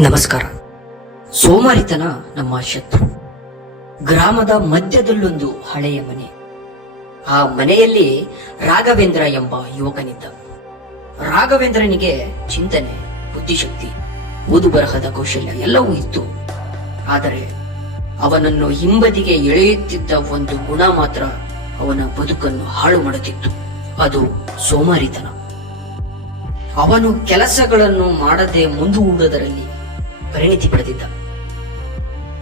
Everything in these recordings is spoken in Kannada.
ನಮಸ್ಕಾರ. ಸೋಮಾರಿತನ ನಮ್ಮ ಶತ್ರು. ಗ್ರಾಮದ ಮಧ್ಯದಲ್ಲೊಂದು ಹಳೆಯ ಮನೆ. ಆ ಮನೆಯಲ್ಲಿ ರಾಘವೇಂದ್ರ ಎಂಬ ಯುವಕನಿದ್ದ. ರಾಘವೇಂದ್ರನಿಗೆ ಚಿಂತನೆ, ಬುದ್ಧಿಶಕ್ತಿ ಓದು ಬರಹದ ಕೌಶಲ್ಯ ಎಲ್ಲವೂ ಇತ್ತು. ಆದರೆ ಅವನನ್ನು ಹಿಂಬದಿಗೆ ಎಳೆಯುತ್ತಿದ್ದ ಒಂದು ಗುಣ ಮಾತ್ರ ಅವನ ಬದುಕನ್ನು ಹಾಳು ಮಾಡುತ್ತಿತ್ತು. ಅದು ಸೋಮಾರಿತನ. ಅವನು ಕೆಲಸಗಳನ್ನು ಮಾಡದೆ ಮುಂದೂಡುವುದರಲ್ಲಿ ಪರಿಣಿತಿ ಪಡೆದಿದ್ದ.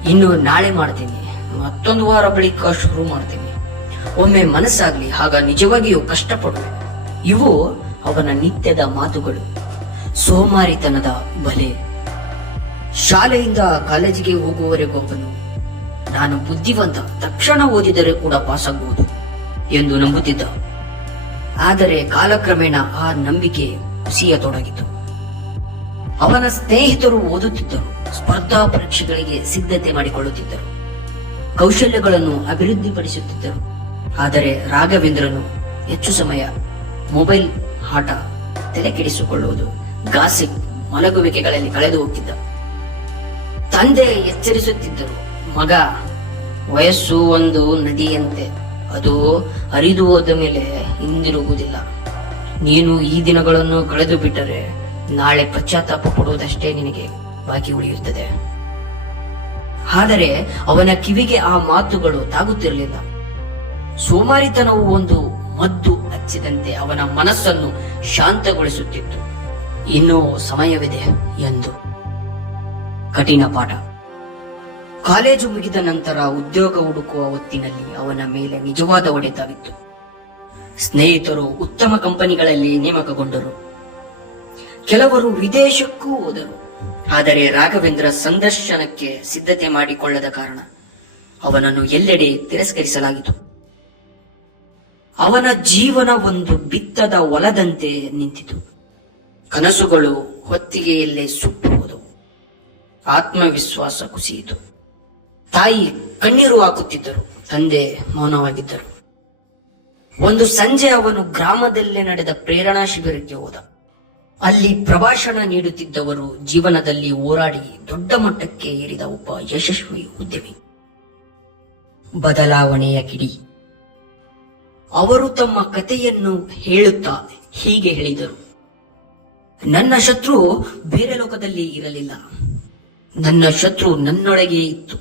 ಇನ್ನು ನಾಳೆ ಮಾಡ್ತೀನಿ. ಮತ್ತೊಂದು ವಾರ ಬಳಿಕ ಶುರು ಮಾಡ್ತೀನಿ. ಒಮ್ಮೆ ಮನಸ್ಸಾಗ್ಲಿ, ಆಗ ನಿಜವಾಗಿಯೂ ಕಷ್ಟಪಡುವೆ ಇವು ಅವನ ನಿತ್ಯದ ಮಾತುಗಳು. ಸೋಮಾರಿತನದ ಬಲೆ. ಶಾಲೆಯಿಂದ ಕಾಲೇಜಿಗೆ ಹೋಗುವವರೆಗೂ ಅವನು. ನಾನು ಬುದ್ಧಿವಂತ. ತಕ್ಷಣ ಓದಿದರೆ ಕೂಡ ಪಾಸ್ ಆಗಬಹುದು ಎಂದು ನಂಬುತ್ತಿದ್ದ. ಆದರೆ ಕಾಲಕ್ರಮೇಣ ಆ ನಂಬಿಕೆ ಕುಸಿಯತೊಡಗಿತು. ಅವನ ಸ್ನೇಹಿತರು ಓದುತ್ತಿದ್ದರು. ಸ್ಪರ್ಧಾ ಪರೀಕ್ಷೆಗಳಿಗೆ ಸಿದ್ಧತೆ ಮಾಡಿಕೊಳ್ಳುತ್ತಿದ್ದರು. ಕೌಶಲ್ಯಗಳನ್ನು ಅಭಿವೃದ್ಧಿಪಡಿಸುತ್ತಿದ್ದರು. ಆದರೆ ರಾಘವೇಂದ್ರನು ಹೆಚ್ಚು ಸಮಯ ಮೊಬೈಲ್ ಆಟ ತಲೆ ಕೆಡಿಸಿಕೊಳ್ಳುವುದು ಗಾಸಿಪ್ ಮಲಗುವಿಕೆಗಳಲ್ಲಿ ಕಳೆದು ಹೋಗ್ತಿದ್ದ. ತಂದೆ ಎಚ್ಚರಿಸುತ್ತಿದ್ದರು, ಮಗ, ವಯಸ್ಸು ಒಂದು ನದಿಯಂತೆ. ಅದು ಹರಿದು ಹೋದ ಮೇಲೆ ಹಿಂದಿರುಗುವುದಿಲ್ಲ. ನೀನು ಈ ದಿನಗಳನ್ನು ಕಳೆದು ಬಿಟ್ಟರೆ ನಾಳೆ ಪಶ್ಚಾತ್ತಾಪ ಪಡುವುದಷ್ಟೇ ನಿನಗೆ ಬಾಕಿ ಉಳಿಯುತ್ತದೆ. ಆದರೆ ಅವನ ಕಿವಿಗೆ ಆ ಮಾತುಗಳು ತಾಗುತ್ತಿರಲಿಲ್ಲ. ಸೋಮಾರಿತನವು ಒಂದು ಮದ್ದು ಹಚ್ಚಿದಂತೆ ಅವನ ಮನಸ್ಸನ್ನು ಶಾಂತಗೊಳಿಸುತ್ತಿತ್ತು. ಇನ್ನೂ ಸಮಯವಿದೆ ಎಂದು. ಕಠಿಣ ಪಾಠ. ಕಾಲೇಜು ಮುಗಿದ ನಂತರ ಉದ್ಯೋಗ ಹುಡುಕುವ ಹೊತ್ತಿನಲ್ಲಿ ಅವನ ಮೇಲೆ ನಿಜವಾದ ಹೊಡೆತವಿತ್ತು ಸ್ನೇಹಿತರು ಉತ್ತಮ ಕಂಪನಿಗಳಲ್ಲಿ ನೇಮಕಗೊಂಡರು. ಕೆಲವರು ವಿದೇಶಕ್ಕೂ ಹೋದರು. ಆದರೆ ರಾಘವೇಂದ್ರ ಸಂದರ್ಶನಕ್ಕೆ ಸಿದ್ಧತೆ ಮಾಡಿಕೊಳ್ಳದ ಕಾರಣ ಅವನನ್ನು ಎಲ್ಲೆಡೆ ತಿರಸ್ಕರಿಸಲಾಯಿತು. ಅವನ ಜೀವನ ಒಂದು ಬಿತ್ತದ ಒಲದಂತೆ ನಿಂತಿತು. ಕನಸುಗಳು ಹೊತ್ತಿಗೆಯಲ್ಲೇ ಸುಟ್ಟುವುದು ಆತ್ಮವಿಶ್ವಾಸ ಕುಸಿಯಿತು. ತಾಯಿ ಕಣ್ಣೀರು ಹಾಕುತ್ತಿದ್ದರು. ತಂದೆ ಮೌನವಾಗಿದ್ದರು. ಒಂದು ಸಂಜೆ ಅವನು ಗ್ರಾಮದಲ್ಲೇ ನಡೆದ ಪ್ರೇರಣಾ ಶಿಬಿರಕ್ಕೆ ಹೋದ. ಅಲ್ಲಿ ಪ್ರಭಾಷಣ ನೀಡುತ್ತಿದ್ದವರು ಜೀವನದಲ್ಲಿ ಹೋರಾಡಿ ದೊಡ್ಡ ಮಟ್ಟಕ್ಕೆ ಏರಿದ ಒಬ್ಬ ಯಶಸ್ವಿ ಉದ್ಯಮಿ. ಬದಲಾವಣೆಯ ಕಿಡಿ. ಅವರು ತಮ್ಮ ಕಥೆಯನ್ನು ಹೇಳುತ್ತಾ ಹೀಗೆ ಹೇಳಿದರು. ನನ್ನ ಶತ್ರು ಬೇರೆ ಲೋಕದಲ್ಲಿ ಇರಲಿಲ್ಲ. ನನ್ನ ಶತ್ರು ನನ್ನೊಳಗೆ ಇತ್ತು.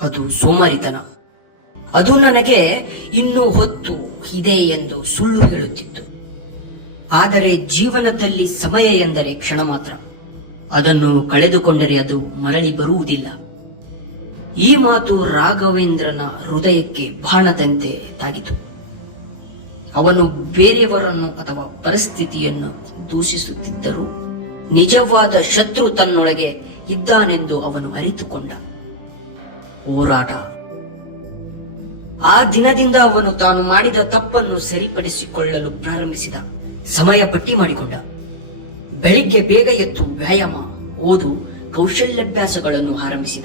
ಅದು ಸೋಮಾರಿತನ. ಅದು ನನಗೆ ಇನ್ನೂ ಹೊತ್ತು ಇದೆ ಎಂದು ಸುಳ್ಳು ಹೇಳುತ್ತಿತ್ತು. ಆದರೆ ಜೀವನದಲ್ಲಿ ಸಮಯ ಎಂದರೆ ಕ್ಷಣ ಮಾತ್ರ. ಅದನ್ನು ಕಳೆದುಕೊಂಡರೆ ಅದು ಮರಳಿ ಬರುವುದಿಲ್ಲ. ಈ ಮಾತು ರಾಘವೇಂದ್ರನ ಹೃದಯಕ್ಕೆ ಬಾಣದಂತೆ ತಾಗಿತು. ಅವನು ಬೇರೆಯವರನ್ನು ಅಥವಾ ಪರಿಸ್ಥಿತಿಯನ್ನು ದೂಷಿಸುತ್ತಿದ್ದರೂ ನಿಜವಾದ ಶತ್ರು ತನ್ನೊಳಗೆ ಇದ್ದಾನೆಂದು ಅವನು ಅರಿತುಕೊಂಡ. ಹೋರಾಟ. ಆ ದಿನದಿಂದ ಅವನು ತಾನು ಮಾಡಿದ ತಪ್ಪನ್ನು ಸರಿಪಡಿಸಿಕೊಳ್ಳಲು ಪ್ರಾರಂಭಿಸಿದ. ಸಮಯ ಪಟ್ಟಿ ಮಾಡಿಕೊಂಡ. ಬೆಳಿಗ್ಗೆ ಬೇಗ ಎದ್ದು ವ್ಯಾಯಾಮ, ಓದು, ಕೌಶಲ್ಯಾಭ್ಯಾಸಗಳನ್ನು ಆರಂಭಿಸಿದ.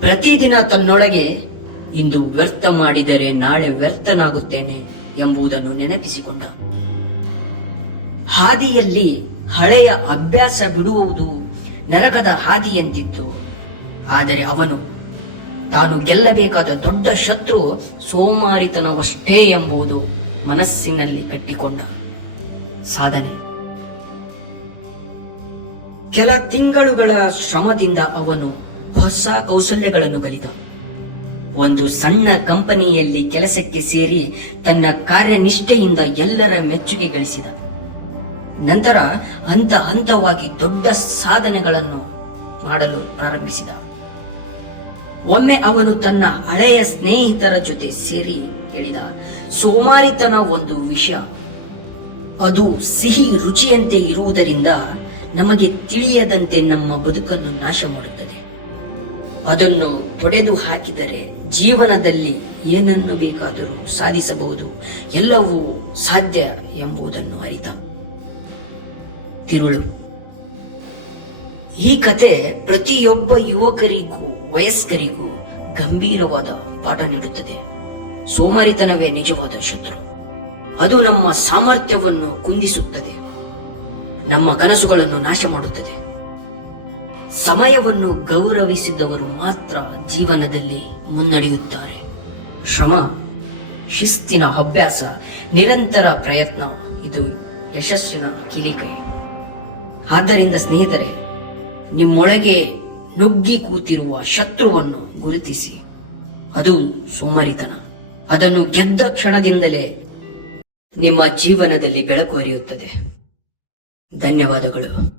ಪ್ರತಿದಿನ ತನ್ನೊಳಗೆ ಇಂದು ವ್ಯರ್ಥ ಮಾಡಿದರೆ ನಾಳೆ ವ್ಯರ್ಥನಾಗುತ್ತೇನೆ ಎಂಬುದನ್ನು ನೆನಪಿಸಿಕೊಂಡ. ಹಾದಿಯಲ್ಲಿ ಹಳೆಯ ಅಭ್ಯಾಸ ಬಿಡುವುದು ನರಕದ ಹಾದಿಯಂತಿತ್ತು ಆದರೆ ಅವನು, ತಾನು ಗೆಲ್ಲಬೇಕಾದ ದೊಡ್ಡ ಶತ್ರು ಸೋಮಾರಿತನವಷ್ಟೇ ಎಂಬುದು ಮನಸ್ಸಿನಲ್ಲಿ ಕಟ್ಟಿಕೊಂಡ. ಸಾಧನೆ. ಕೆಲ ತಿಂಗಳುಗಳ ಶ್ರಮದಿಂದ ಅವನು ಹೊಸ ಕೌಶಲ್ಯಗಳನ್ನು ಕಲಿತ. ಒಂದು ಸಣ್ಣ ಕಂಪನಿಯಲ್ಲಿ ಕೆಲಸಕ್ಕೆ ಸೇರಿ ತನ್ನ ಕಾರ್ಯನಿಷ್ಠೆಯಿಂದ ಎಲ್ಲರ ಮೆಚ್ಚುಗೆ ಗಳಿಸಿದ. ನಂತರ ಹಂತ ಹಂತವಾಗಿ ದೊಡ್ಡ ಸಾಧನೆಗಳನ್ನು ಮಾಡಲು ಪ್ರಾರಂಭಿಸಿದ. ಒಮ್ಮೆ ಅವನು ತನ್ನ ಹಳೆಯ ಸ್ನೇಹಿತರ ಜೊತೆ ಸೇರಿ ಹೇಳಿದ ಸೋಮಾರಿತನ ಒಂದು ವಿಷಯ. ಅದು ಸಿಹಿ ರುಚಿಯಂತೆ ಇರುವುದರಿಂದ ನಮಗೆ ತಿಳಿಯದಂತೆ ನಮ್ಮ ಬದುಕನ್ನು ನಾಶ ಮಾಡುತ್ತದೆ. ಅದನ್ನು ತೊಡೆದು ಹಾಕಿದರೆ ಜೀವನದಲ್ಲಿ ಏನನ್ನು ಬೇಕಾದರೂ ಸಾಧಿಸಬಹುದು, ಎಲ್ಲವೂ ಸಾಧ್ಯ ಎಂಬುದನ್ನು ಅರಿತ. ತಿರುಳು. ಈ ಕತೆ ಪ್ರತಿಯೊಬ್ಬ ಯುವಕರಿಗೂ, ವಯಸ್ಕರಿಗೂ ಗಂಭೀರವಾದ ಪಾಠ ನೀಡುತ್ತದೆ. ಸೋಮಾರಿತನವೇ ನಿಜವಾದ ಶತ್ರು. ಅದು ನಮ್ಮ ಸಾಮರ್ಥ್ಯವನ್ನು ಕುಂದಿಸುತ್ತದೆ. ನಮ್ಮ ಕನಸುಗಳನ್ನು ನಾಶ ಮಾಡುತ್ತದೆ. ಸಮಯವನ್ನು ಗೌರವಿಸಿದವರು ಮಾತ್ರ ಜೀವನದಲ್ಲಿ ಮುನ್ನಡೆಯುತ್ತಾರೆ. ಶ್ರಮ, ಶಿಸ್ತಿನ ಅಭ್ಯಾಸ, ನಿರಂತರ ಪ್ರಯತ್ನ, ಇದು ಯಶಸ್ಸಿನ ಕಿಲಿಕೈ. ಆದ್ದರಿಂದ ಸ್ನೇಹಿತರೆ, ನಿಮ್ಮೊಳಗೆ ನುಗ್ಗಿ ಕೂತಿರುವ ಶತ್ರುವನ್ನು ಗುರುತಿಸಿ. ಅದು ಸೋಮಾರಿತನ. ಅದನ್ನು ಗೆದ್ದ ಕ್ಷಣದಿಂದಲೇ ನಿಮ್ಮ ಜೀವನದಲ್ಲಿ ಬೆಳಕು ಹರಿಯುತ್ತದೆ. ಧನ್ಯವಾದಗಳು.